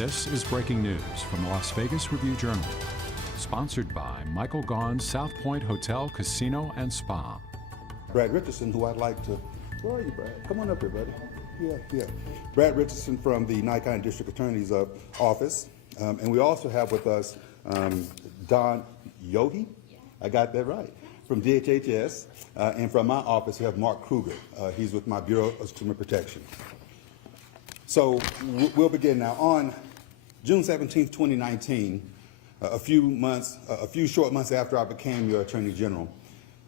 This is breaking news from the Las Vegas Review-Journal, sponsored by Michael Gaughan's South Point Hotel, Casino, and Spa. Brad Richardson, who I'd like to, where are you, Brad? Come on up here, buddy. Yeah. Brad Richardson from the Nye County District Attorney's Office. And we also have with us Don Yogi, I got that right, from DHHS. And from my office, we have Mark Kruger. He's with my Bureau of Consumer Protection. So we'll begin now. On June 17, 2019, a few short months after I became your Attorney General,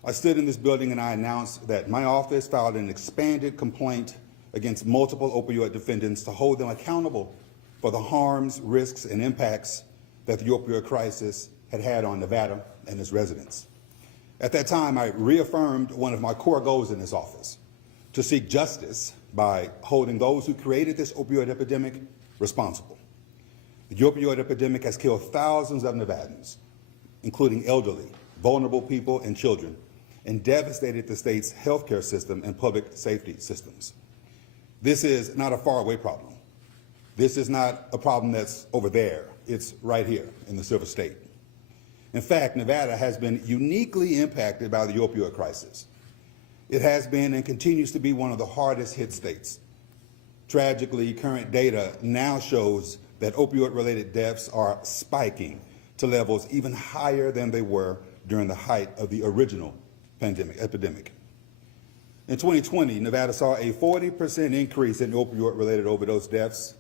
I stood in this building and I announced that my office filed an expanded complaint against multiple opioid defendants to hold them accountable for the harms, risks, and impacts that the opioid crisis had had on Nevada and its residents. At that time, I reaffirmed one of my core goals in this office, to seek justice by holding those who created this opioid epidemic responsible. The opioid epidemic has killed thousands of Nevadans, including elderly, vulnerable people, and children, and devastated the state's healthcare system and public safety systems. This is not a faraway problem. This is not a problem that's over there. It's right here in the Silver State. In fact, Nevada has been uniquely impacted by the opioid crisis. It has been and continues to be one of the hardest hit states. Tragically, current data now shows that opioid-related deaths are spiking to levels even higher than they were during the height of the original epidemic. In 2020, Nevada saw a 40% increase in opioid-related overdose deaths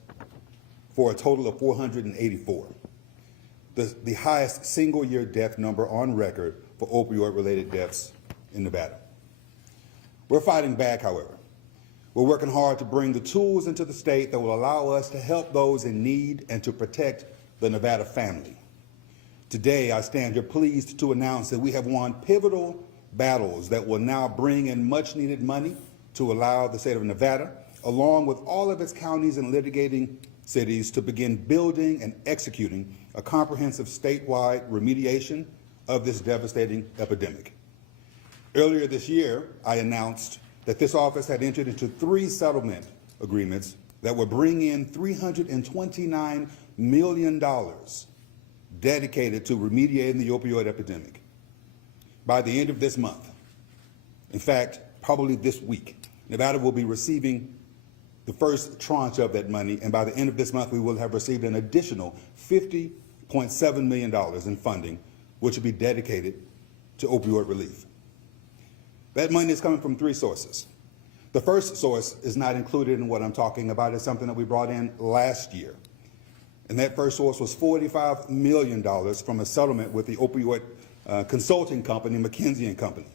for a total of 484, the highest single-year death number on record for opioid-related deaths in Nevada. We're fighting back, however. We're working hard to bring the tools into the state that will allow us to help those in need and to protect the Nevada family. Today, I stand here pleased to announce that we have won pivotal battles that will now bring in much-needed money to allow the state of Nevada, along with all of its counties and litigating cities, to begin building and executing a comprehensive statewide remediation of this devastating epidemic. Earlier this year, I announced that this office had entered into 3 settlement agreements that would bring in $329 million dedicated to remediating the opioid epidemic. By the end of this month, in fact, probably this week, Nevada will be receiving the first tranche of that money, and by the end of this month, we will have received an additional $50.7 million in funding, which will be dedicated to opioid relief. That money is coming from 3 sources. The first source is not included in what I'm talking about. It's something that we brought in last year. And that first source was $45 million from a settlement with the opioid consulting company, McKinsey & Company.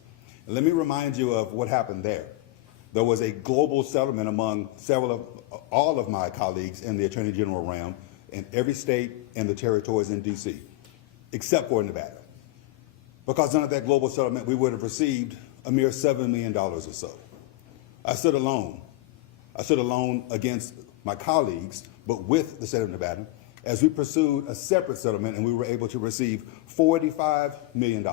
And let me remind you of what happened there. There was a global settlement among all of my colleagues in the Attorney General realm in every state and the territories in D.C., except for Nevada. Because under that global settlement, we would have received a mere $7 million or so. I stood alone. I stood alone against my colleagues, but with the state of Nevada, as we pursued a separate settlement, and we were able to receive $45 million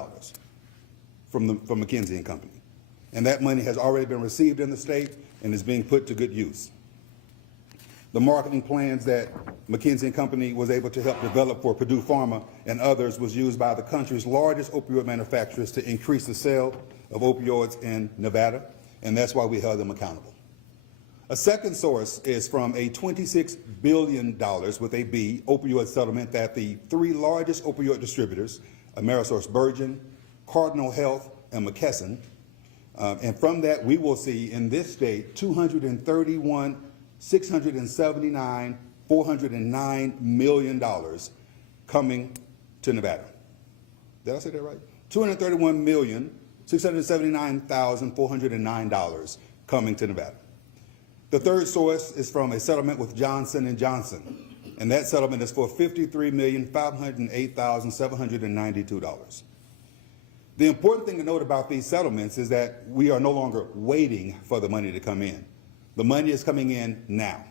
from McKinsey & Company. And that money has already been received in the state and is being put to good use. The marketing plans that McKinsey & Company was able to help develop for Purdue Pharma and others was used by the country's largest opioid manufacturers to increase the sale of opioids in Nevada, and that's why we held them accountable. A second source is from a $26 billion with a B opioid settlement that the 3 largest opioid distributors, AmerisourceBergen, Cardinal Health, and McKesson, and from that we will see in this state $409 million coming to Nevada. Did I say that right? $231,679,409 coming to Nevada. The third source is from a settlement with Johnson & Johnson, and that settlement is for $53,508,792. The important thing to note about these settlements is that we are no longer waiting for the money to come in. The money is coming in now.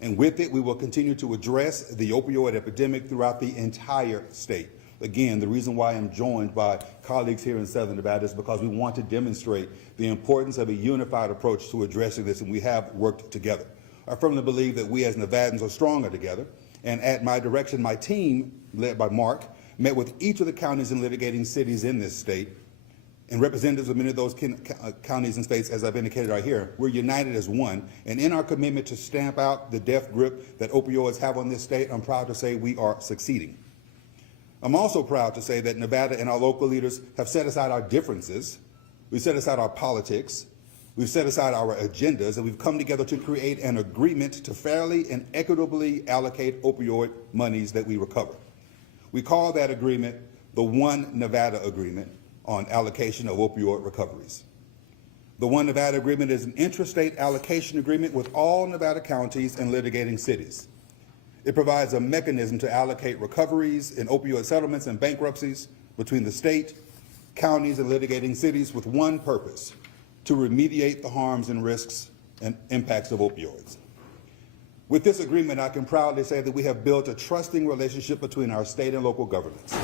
And with it, we will continue to address the opioid epidemic throughout the entire state. Again, the reason why I'm joined by colleagues here in Southern Nevada is because we want to demonstrate the importance of a unified approach to addressing this, and we have worked together. I firmly believe that we as Nevadans are stronger together, And at my direction, my team, led by Mark, met with each of the counties and litigating cities in this state, and representatives of many of those counties and states, as I've indicated, are here. We're united as one, and in our commitment to stamp out the death grip that opioids have on this state, I'm proud to say we are succeeding. I'm also proud to say that Nevada and our local leaders have set aside our differences, we've set aside our politics, we've set aside our agendas, and we've come together to create an agreement to fairly and equitably allocate opioid monies that we recover. We call that agreement the One Nevada Agreement on allocation of opioid recoveries. The One Nevada Agreement is an intrastate allocation agreement with all Nevada counties and litigating cities. It provides a mechanism to allocate recoveries in opioid settlements and bankruptcies between the state, counties, and litigating cities with one purpose: to remediate the harms and risks and impacts of opioids. With this agreement, I can proudly say that we have built a trusting relationship between our state and local governments.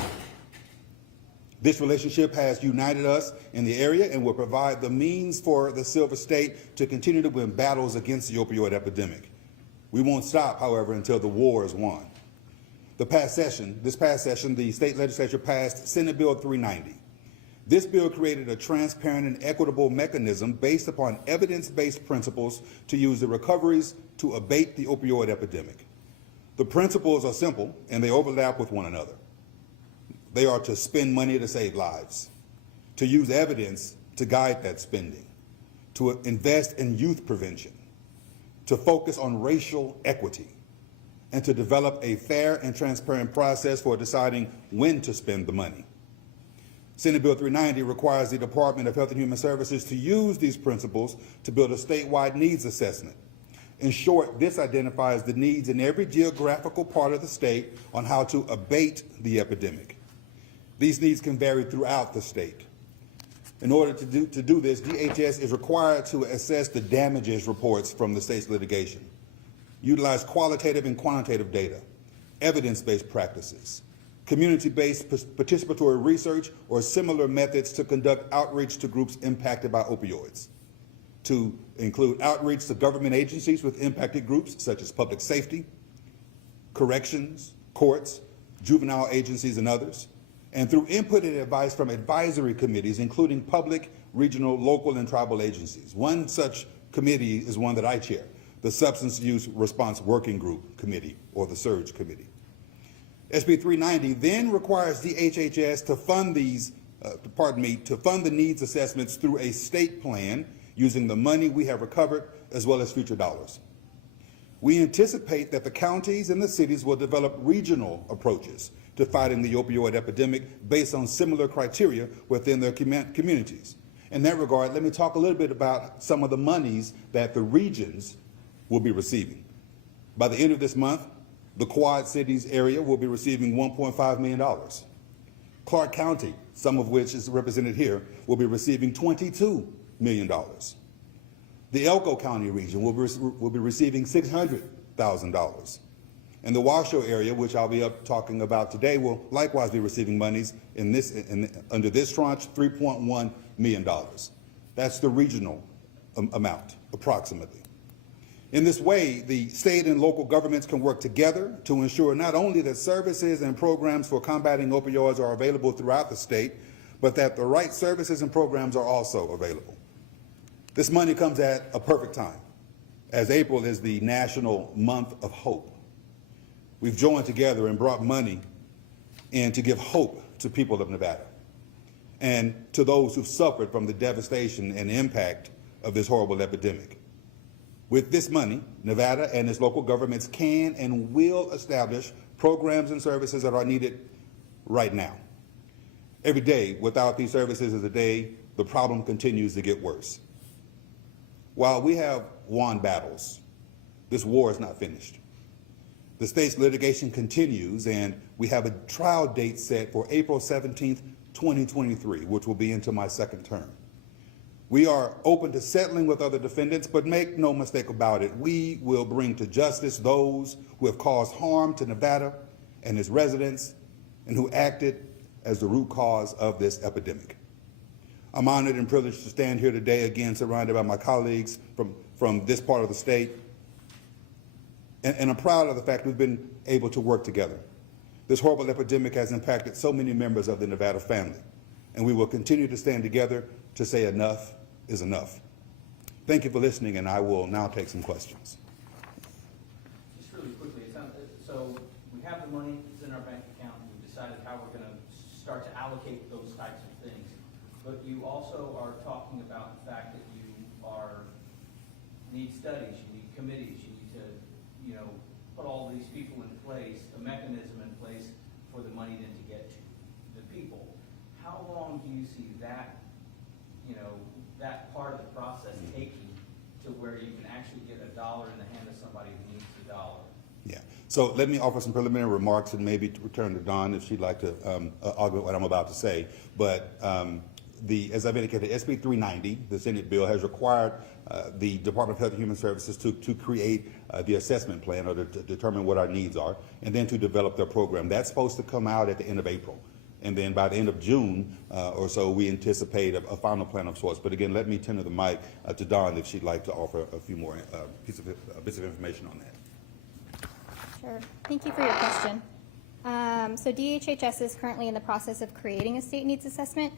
This relationship has united us in the area and will provide the means for the Silver State to continue to win battles against the opioid epidemic. We won't stop, however, until the war is won. This past session, the state legislature passed Senate Bill 390. This bill created a transparent and equitable mechanism based upon evidence-based principles to use the recoveries to abate the opioid epidemic. The principles are simple and they overlap with one another. They are to spend money to save lives, to use evidence to guide that spending, to invest in youth prevention, to focus on racial equity, and to develop a fair and transparent process for deciding when to spend the money. Senate Bill 390 requires the Department of Health and Human Services to use these principles to build a statewide needs assessment. In short, this identifies the needs in every geographical part of the state on how to abate the epidemic. These needs can vary throughout the state. In order to do this, DHS is required to assess the damages reports from the state's litigation, utilize qualitative and quantitative data, evidence-based practices, community-based participatory research, or similar methods to conduct outreach to groups impacted by opioids, to include outreach to government agencies with impacted groups such as public safety, corrections, courts, juvenile agencies, and others, and through input and advice from advisory committees, including public, regional, local, and tribal agencies. One such committee is one that I chair, the Substance Use Response Working Group Committee, or the SURGE Committee. SB 390 then requires DHHS to fund the needs assessments through a state plan using the money we have recovered as well as future dollars. We anticipate that the counties and the cities will develop regional approaches to fighting the opioid epidemic based on similar criteria within their communities. In that regard, let me talk a little bit about some of the monies that the regions will be receiving. By the end of this month, the Quad Cities area will be receiving $1.5 million. Clark County, some of which is represented here, will be receiving $22 million. The Elko County region will be receiving $600,000. And the Washoe area, which I'll be up talking about today, will likewise be receiving monies under this tranche, $3.1 million. That's the regional amount, approximately. In this way, the state and local governments can work together to ensure not only that services and programs for combating opioids are available throughout the state, but that the right services and programs are also available. This money comes at a perfect time, as April is the National Month of Hope. We've joined together and brought money in to give hope to people of Nevada and to those who've suffered from the devastation and impact of this horrible epidemic. With this money, Nevada and its local governments can and will establish programs and services that are needed right now. Every day without these services is a day the problem continues to get worse. While we have won battles, this war is not finished. The state's litigation continues, and we have a trial date set for April 17th, 2023, which will be into my second term. We are open to settling with other defendants, but make no mistake about it, we will bring to justice those who have caused harm to Nevada and its residents and who acted as the root cause of this epidemic. I'm honored and privileged to stand here today again surrounded by my colleagues from this part of the state And I'm proud of the fact we've been able to work together. This horrible epidemic has impacted so many members of the Nevada family, and we will continue to stand together to say enough is enough. Thank you for listening, and I will now take some questions. Just really quickly, so we have the money, it's in our bank account, we've decided how we're going to start to allocate those types of things. But you also are talking about the fact that you need studies, you need committees, you need to, put all these people in place, a mechanism in place for the money then to get to the people. How long do you see that, that part of the process taking to where you can actually get $1 in the hand of somebody who needs $1? Yeah. So let me offer some preliminary remarks and maybe return to Dawn if she'd like to augment what I'm about to say. But as I've indicated, SB 390, the Senate bill, has required the Department of Health and Human Services to create the assessment plan, or to determine what our needs are, and then to develop their program. That's supposed to come out at the end of April. And then by the end of June or so, we anticipate a final plan of sorts. But again, let me tender the mic to Dawn if she'd like to offer a few more bits of information on that. Sure. Thank you for your question. So DHHS is currently in the process of creating a state needs assessment.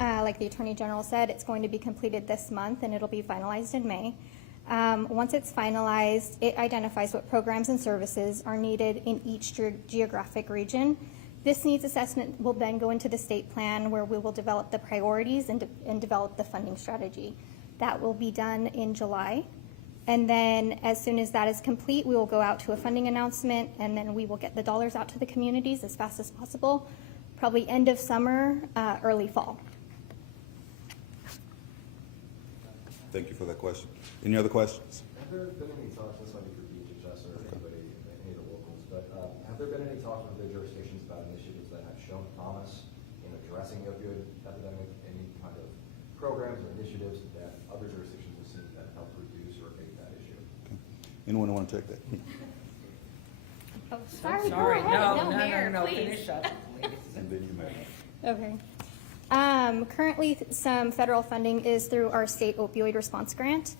Like the Attorney General said, it's going to be completed this month and it'll be finalized in May. Once it's finalized, it identifies what programs and services are needed in each geographic region. This needs assessment will then go into the state plan, where we will develop the priorities and develop the funding strategy. That will be done in July. And then as soon as that is complete, we will go out to a funding announcement, and then we will get the dollars out to the communities as fast as possible, probably end of summer, early fall. Thank you for that question. Any other questions? Have there been any talks, this might be for DHHS or anybody, any of the locals, but have there been any talks with the jurisdictions about initiatives that have shown promise in addressing the opioid epidemic, any kind of programs or initiatives that other jurisdictions have seen that help reduce or abate that issue? Okay. Anyone want to take that? Oh, sorry, go Sorry, ahead. no, finish up, please. And then you may. Okay. Currently, some federal funding is through our state opioid response grant.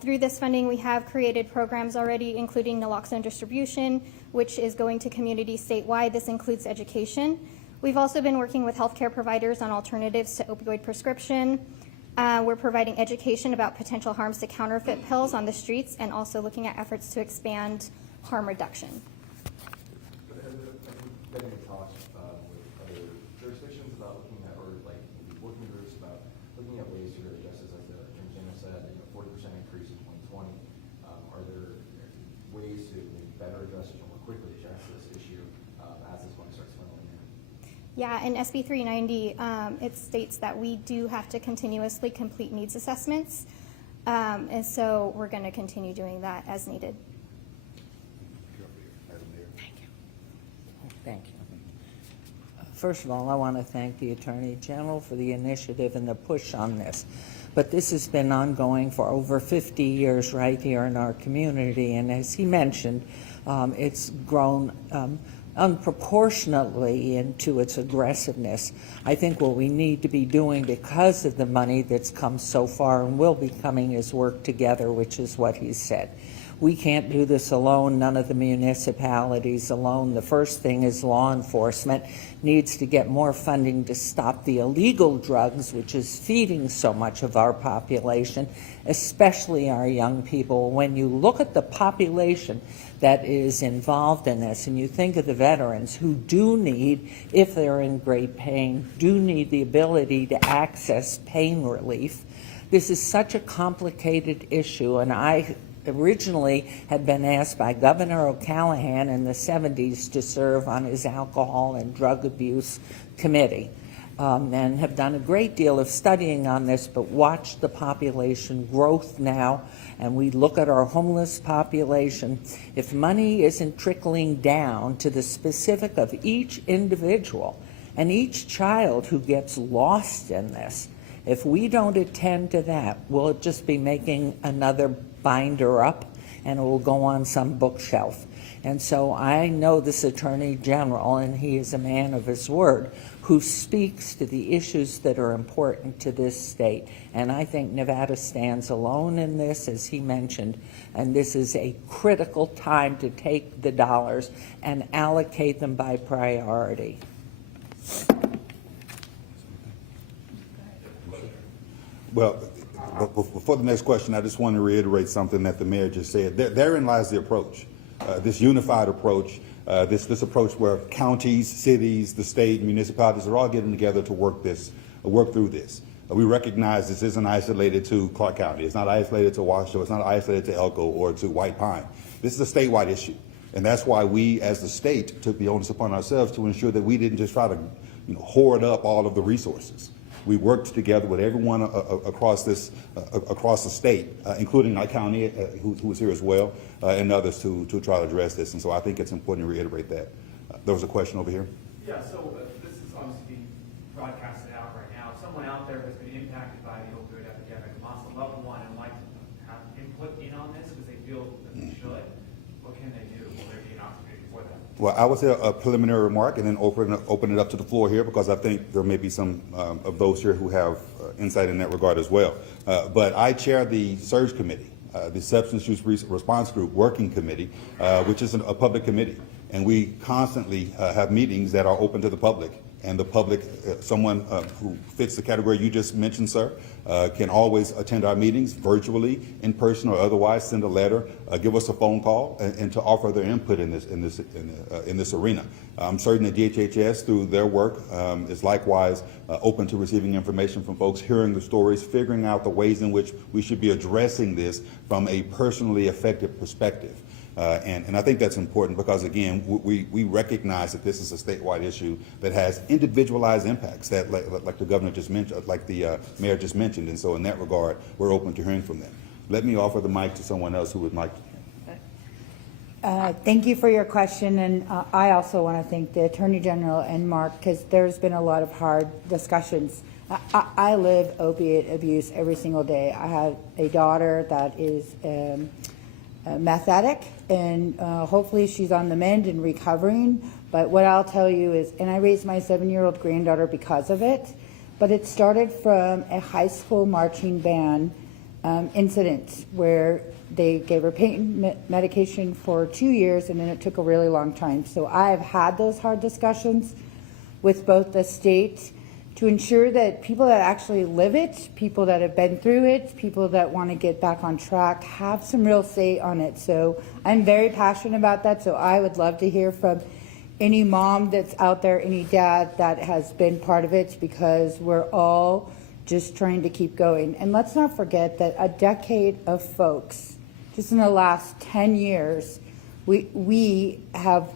Through this funding, we have created programs already, including naloxone distribution, which is going to communities statewide. This includes education. We've also been working with healthcare providers on alternatives to opioid prescription. We're providing education about potential harms to counterfeit pills on the streets, and also looking at efforts to expand harm reduction. But have there been any talks with other jurisdictions about looking at, or like maybe working groups about looking at ways to really address this, as the Attorney General said, 40% increase in 2020. Are there ways to maybe better address or more quickly address this issue as this money starts funneling in? Yeah, in SB 390, it states that we do have to continuously complete needs assessments, and so we're going to continue doing that as needed. Thank you. First of all, I want to thank the Attorney General for the initiative and the push on this. But this has been ongoing for over 50 years right here in our community, and as he mentioned, it's grown unproportionately into its aggressiveness. I think what we need to be doing, because of the money that's come so far and will be coming, is work together, which is what he said. We can't do this alone, none of the municipalities alone. The first thing is law enforcement needs to get more funding to stop the illegal drugs, which is feeding so much of our population, especially our young people. When you look at the population that is involved in this, and you think of the veterans who do need, if they're in great pain, do need the ability to access pain relief. This is such a complicated issue, and I originally had been asked by Governor O'Callaghan in the 70s to serve on his alcohol and drug abuse committee, and have done a great deal of studying on this, but watch the population growth now, and we look at our homeless population. If money isn't trickling down to the specific of each individual and each child who gets lost in this, if we don't attend to that, we'll just be making another binder up, and it will go on some bookshelf. And so I know this Attorney General, and he is a man of his word, who speaks to the issues that are important to this state. And I think Nevada stands alone in this, as he mentioned, and this is a critical time to take the dollars and allocate them by priority. Well, before the next question, I just want to reiterate something that the mayor just said. Therein lies the approach, this unified approach, this approach where counties, cities, the state, municipalities are all getting together to work through this. We recognize this isn't isolated to Clark County. It's not isolated to Washoe. It's not isolated to Elko or to White Pine. This is a statewide issue. And that's why we, as the state, took the onus upon ourselves to ensure that we didn't just try to hoard up all of the resources. We worked together with everyone across the state, including my county, who is here as well, and others to try to address this. And so I think it's important to reiterate that. There was a question over here. Yeah, so this is obviously being broadcasted out right now. If someone out there has been impacted by the opioid epidemic and lost a loved one and would like to have input in on this because they feel that they should, what can they do? Will there be an opportunity for that? Well, I would say a preliminary remark and then open it up to the floor here, because I think there may be some of those here who have insight in that regard as well. But I chair the SURGE committee, the Substance Use Response Group Working Committee, which is a public committee. And we constantly have meetings that are open to the public. And the public, someone who fits the category you just mentioned, sir, can always attend our meetings virtually, in person, or otherwise. Send a letter, give us a phone call, and to offer their input in this arena. I'm certain that DHHS, through their work, is likewise open to receiving information from folks, hearing the stories, figuring out the ways in which we should be addressing this from a personally effective perspective. And I think that's important because, again, we recognize that this is a statewide issue that has individualized impacts that, like the governor just mentioned, like the mayor just mentioned. And so in that regard, we're open to hearing from them. Let me offer the mic to someone else who would like to. Thank you for your question, and I also want to thank the Attorney General and Mark, because there's been a lot of hard discussions. I live opiate abuse every single day. I have a daughter that is a meth addict, and hopefully she's on the mend and recovering. But what I'll tell you is, and I raised my 7-year-old granddaughter because of it, but it started from a high school marching band incident where they gave her pain medication for 2 years, and then it took a really long time. So I've had those hard discussions with both the state to ensure that people that actually live it, people that have been through it, people that want to get back on track, have some real say on it. So I'm very passionate about that. So I would love to hear from any mom that's out there, any dad that has been part of it, because we're all just trying to keep going. And let's not forget that a decade of folks, just in the last 10 years, we have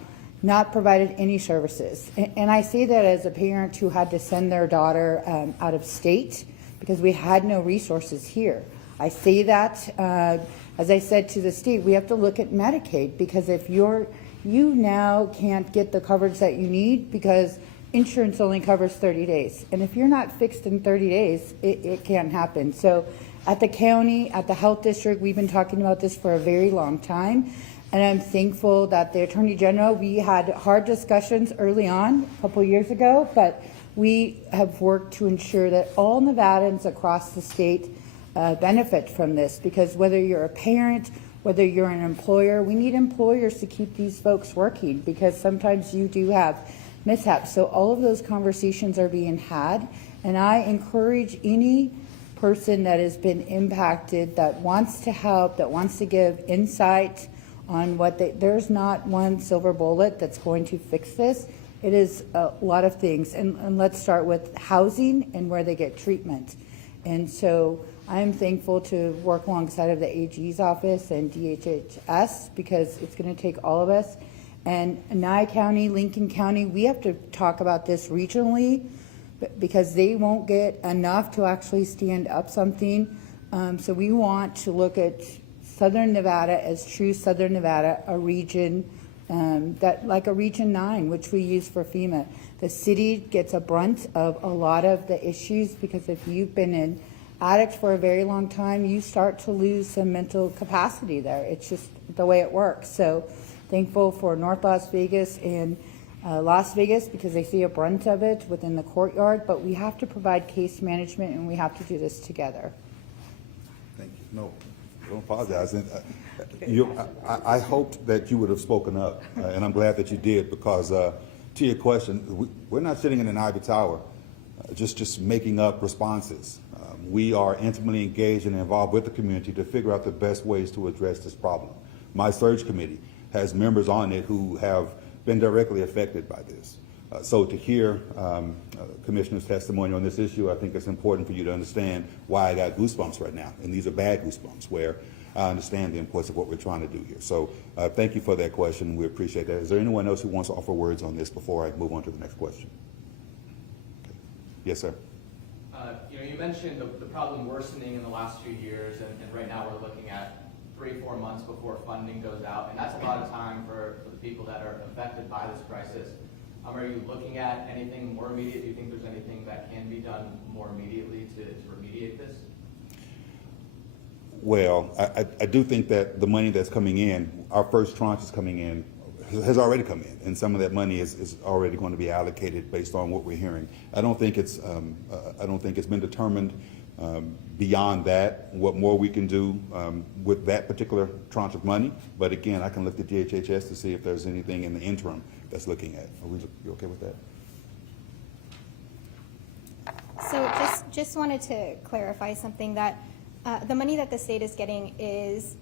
not provided any services. And I say that as a parent who had to send their daughter out of state because we had no resources here. I say that, as I said to the state, we have to look at Medicaid, because if you now can't get the coverage that you need because insurance only covers 30 days. And if you're not fixed in 30 days, it can't happen. So at the county, at the health district, we've been talking about this for a very long time. And I'm thankful that the Attorney General, we had hard discussions early on, a couple years ago, but we have worked to ensure that all Nevadans across the state benefit from this, because whether you're a parent, whether you're an employer, we need employers to keep these folks working, because sometimes you do have mishaps. So all of those conversations are being had, and I encourage any person that has been impacted, that wants to help, that wants to give insight on there's not one silver bullet that's going to fix this. It is a lot of things. And let's start with housing and where they get treatment. And so I'm thankful to work alongside of the AG's office and DHHS, because it's going to take all of us. And Nye County, Lincoln County, we have to talk about this regionally, because they won't get enough to actually stand up something. So we want to look at Southern Nevada as true Southern Nevada, a region that like a Region 9, which we use for FEMA. The city gets a brunt of a lot of the issues, because if you've been an addict for a very long time, you start to lose some mental capacity there. It's just the way it works. So thankful for North Las Vegas and Las Vegas because they see a brunt of it within the courtyard, but we have to provide case management and we have to do this together. Thank you. No, don't apologize. And, I hoped that you would have spoken up, and I'm glad that you did because to your question, we're not sitting in an ivory tower just making up responses. We are intimately engaged and involved with the community to figure out the best ways to address this problem. My search committee has members on it who have been directly affected by this. So to hear Commissioner's testimony on this issue, I think it's important for you to understand why I got goosebumps right now. And these are bad goosebumps where I understand the importance of what we're trying to do here. So thank you for that question. We appreciate that. Is there anyone else who wants to offer words on this before I move on to the next question? Okay. Yes, sir. You mentioned the problem worsening in the last few years, and right now we're looking at 3-4 months before funding goes out, and that's a lot of time for the people that are affected by this crisis. Are you looking at anything more immediate? Do you think there's anything that can be done more immediately to remediate this? Well, I do think that the money that's coming in, our first tranche is coming in, has already come in, and some of that money is already going to be allocated based on what we're hearing. I don't think it's been determined beyond that what more we can do with that particular tranche of money. But again, I can look at DHHS to see if there's anything in the interim that's looking at. You okay with that? So just wanted to clarify something that the money that the state is getting is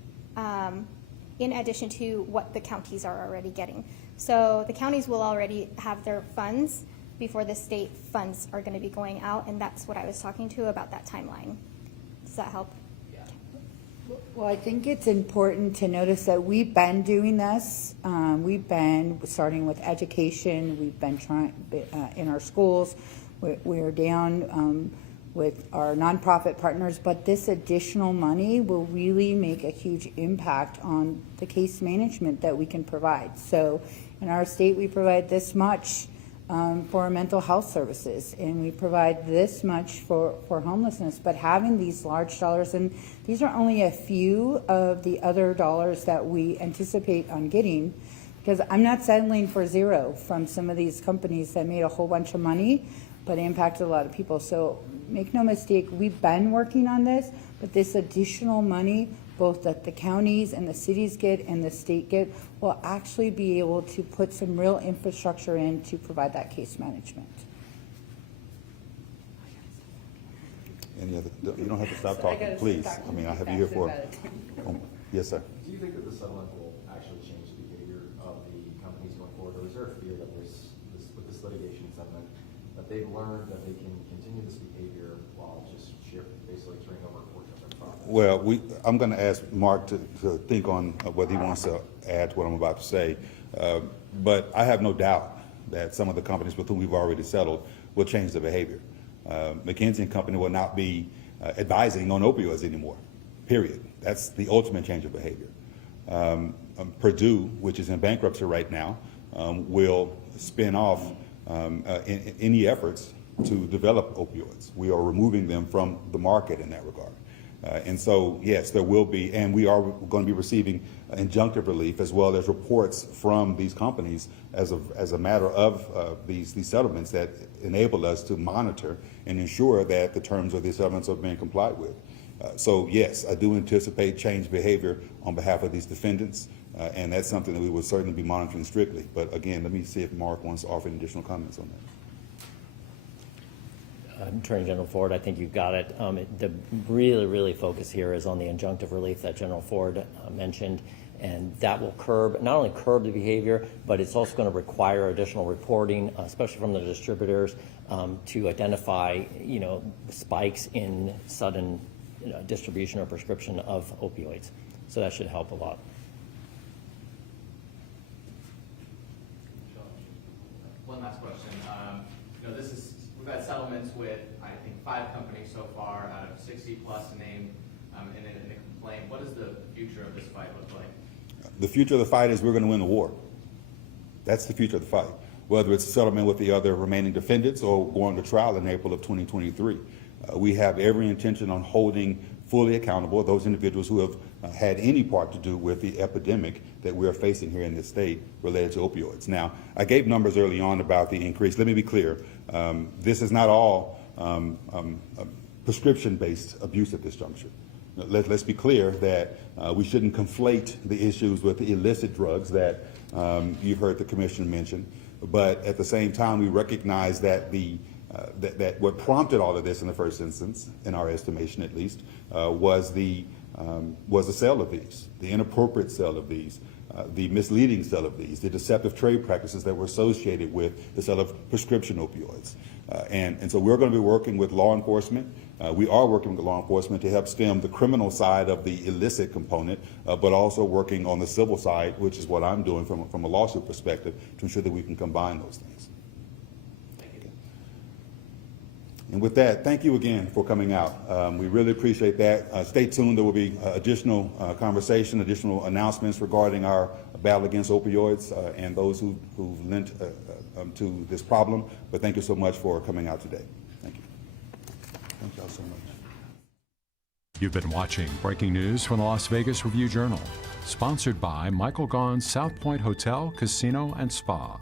in addition to what the counties are already getting. So the counties will already have their funds before the state funds are going to be going out, and that's what I was talking to about that timeline. Does that help? Yeah. Well, I think it's important to notice that we've been doing this. We've been starting with education. We've been trying in our schools. We're down with our nonprofit partners, but this additional money will really make a huge impact on the case management that we can provide. So in our state, we provide this much for mental health services, and we provide this much for homelessness. But having these large dollars, and these are only a few of the other dollars that we anticipate on getting, because I'm not settling for zero from some of these companies that made a whole bunch of money, but impacted a lot of people. So make no mistake, we've been working on this, but this additional money, both that the counties and the cities get and the state get, will actually be able to put some real infrastructure in to provide that case management. Any other? You don't have to stop talking, please. I mean, I have you here for. Yes, sir. Do you think that the settlement will actually change the behavior of the companies going forward, or is there a fear that with this litigation settlement, that they've learned that they can continue this behavior while just basically turning over a portion of their profit? Well, I'm going to ask Mark to think on whether he wants to add to what I'm about to say. But I have no doubt that some of the companies with whom we've already settled will change their behavior. McKinsey & Company will not be advising on opioids anymore, period. That's the ultimate change of behavior. Purdue, which is in bankruptcy right now, will spin off any efforts to develop opioids. We are removing them from the market in that regard. And so, yes, there will be, and we are going to be receiving injunctive relief as well as reports from these companies as a matter of these settlements that enable us to monitor and ensure that the terms of these settlements are being complied with. So, yes, I do anticipate changed behavior on behalf of these defendants, and that's something that we will certainly be monitoring strictly. But again, let me see if Mark wants to offer any additional comments on that. Attorney General Ford, I think you've got it. The really focus here is on the injunctive relief that General Ford mentioned, and that will not only curb the behavior, but it's also going to require additional reporting, especially from the distributors, to identify, spikes in sudden distribution or prescription of opioids. So that should help a lot. One last question. We've had settlements with, I think, 5 companies so far out of 60 plus named in a complaint. What does the future of this fight look like? The future of the fight is we're going to win the war. That's the future of the fight. Whether it's a settlement with the other remaining defendants or going to trial in April of 2023. We have every intention on holding fully accountable those individuals who have had any part to do with the epidemic that we're facing here in this state related to opioids. Now, I gave numbers early on about the increase. Let me be clear. This is not all prescription-based abuse at this juncture. Let's be clear that we shouldn't conflate the issues with the illicit drugs that you've heard the commission mention. But at the same time, we recognize that that what prompted all of this in the first instance, in our estimation at least, was the sale of these, the inappropriate sale of these, the misleading sale of these, the deceptive trade practices that were associated with the sale of prescription opioids. And so we're going to be working with law enforcement. We are working with law enforcement to help stem the criminal side of the illicit component, but also working on the civil side, which is what I'm doing from a lawsuit perspective, to ensure that we can combine those things. Okay. And with that, thank you again for coming out. We really appreciate that. Stay tuned. There will be additional conversation, additional announcements regarding our battle against opioids and those who've lent to this problem. But thank you so much for coming out today. Thank you. Thank y'all so much. You've been watching breaking news from the Las Vegas Review-Journal, sponsored by Michael Gaughan's South Point Hotel, Casino, and Spa.